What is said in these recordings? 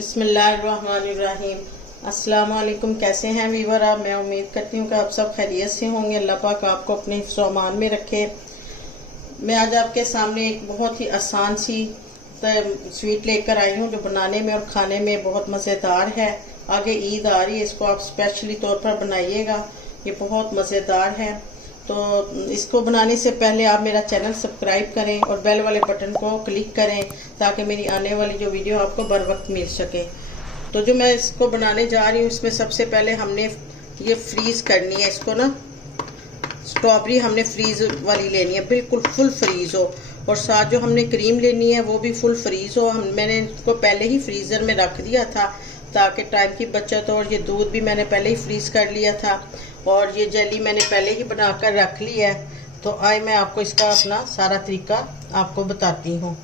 बिस्मिल्लाहिर्रहमानिर्रहीम। अस्सलाम वालेकुम। कैसे हैं वीवर आप? मैं उम्मीद करती हूँ कि आप सब खैरियत से होंगे। अल्लाह पाक आपको अपने हिफ्ज़-ओ-अमान में रखे। मैं आज आपके सामने एक बहुत ही आसान सी स्वीट लेकर आई हूँ जो बनाने में और खाने में बहुत मज़ेदार है। आगे ईद आ रही है, इसको आप स्पेशली तौर पर बनाइएगा, ये बहुत मज़ेदार है। तो इसको बनाने से पहले आप मेरा चैनल सब्सक्राइब करें और बेल वाले बटन को क्लिक करें ताकि मेरी आने वाली जो वीडियो आपको बर वक्त मिल सके। तो जो मैं इसको बनाने जा रही हूँ इसमें सबसे पहले हमने ये फ्रीज़ करनी है। इसको ना स्ट्रॉबेरी हमने फ्रीज वाली लेनी है, बिल्कुल फुल फ्रीज हो, और साथ जो हमने क्रीम लेनी है वो भी फुल फ्रीज हो। मैंने इसको पहले ही फ्रीज़र में रख दिया था ताकि टाइम की बचत हो, और ये दूध भी मैंने पहले ही फ्रीज कर लिया था, और ये जेली मैंने पहले ही बनाकर रख ली है। तो आए मैं आपको इसका अपना सारा तरीका आपको बताती हूँ।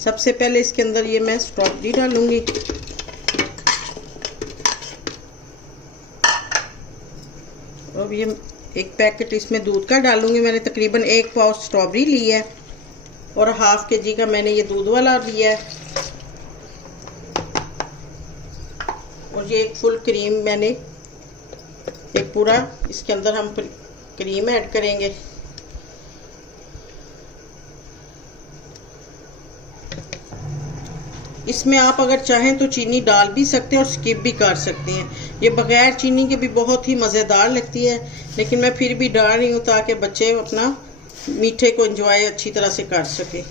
सबसे पहले इसके अंदर ये मैं स्ट्रॉबेरी डालूंगी, और ये एक पैकेट इसमें दूध का डालूंगी। मैंने तकरीबन 1 पाव स्ट्रॉबेरी ली है और हाफ केजी का मैंने ये दूध वाला लिया है, और ये एक फुल क्रीम मैंने एक पूरा इसके अंदर हम क्रीम ऐड करेंगे। इसमें आप अगर चाहें तो चीनी डाल भी सकते हैं और स्किप भी कर सकते हैं। ये बगैर चीनी के भी बहुत ही मज़ेदार लगती है, लेकिन मैं फिर भी डाल रही हूँ ताकि बच्चे अपना मीठे को एंजॉय अच्छी तरह से कर सके।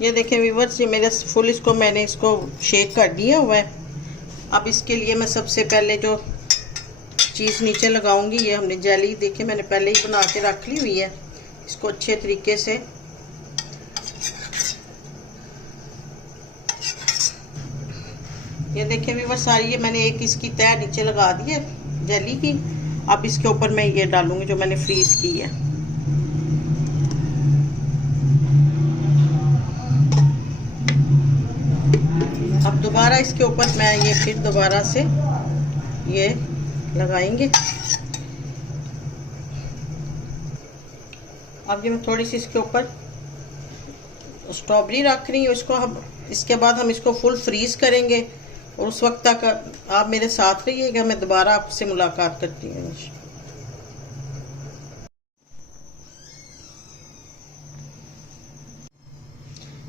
ये देखें व्यूअर्स, ये मेरे फुल इसको मैंने इसको शेक कर दिया हुआ है। अब इसके लिए मैं सबसे पहले जो चीज़ नीचे लगाऊंगी, ये हमने जेली देखे मैंने पहले ही बना के रख ली हुई है। इसको अच्छे तरीके से ये देखें व्यूअर्स, सारी ये मैंने एक इसकी तह नीचे लगा दी है जेली की। अब इसके ऊपर मैं ये डालूंगी जो मैंने फ्रीज की है। अब दोबारा इसके ऊपर मैं ये फिर दोबारा से ये लगाएंगे। अब ये मैं थोड़ी सी इसके ऊपर स्ट्रॉबेरी रख रही हूँ। इसको हम इसके बाद हम इसको फुल फ्रीज करेंगे, और उस वक्त तक आप मेरे साथ रहिएगा। मैं दोबारा आपसे मुलाकात करती हूँ।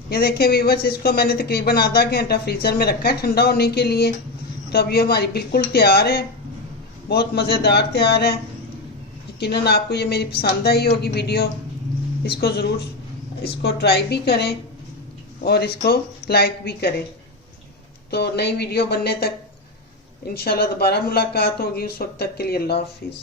ये देखिए व्यूअर्स, इसको मैंने तकरीबन आधा घंटा फ्रीज़र में रखा है ठंडा होने के लिए। तो अब ये हमारी बिल्कुल तैयार है, बहुत मज़ेदार तैयार है। यकीनन आपको ये मेरी पसंद आई होगी वीडियो। इसको ज़रूर इसको ट्राई भी करें और इसको लाइक भी करें। तो नई वीडियो बनने तक इंशाल्लाह दोबारा मुलाकात होगी। उस वक्त तक के लिए अल्लाह हाफिज़।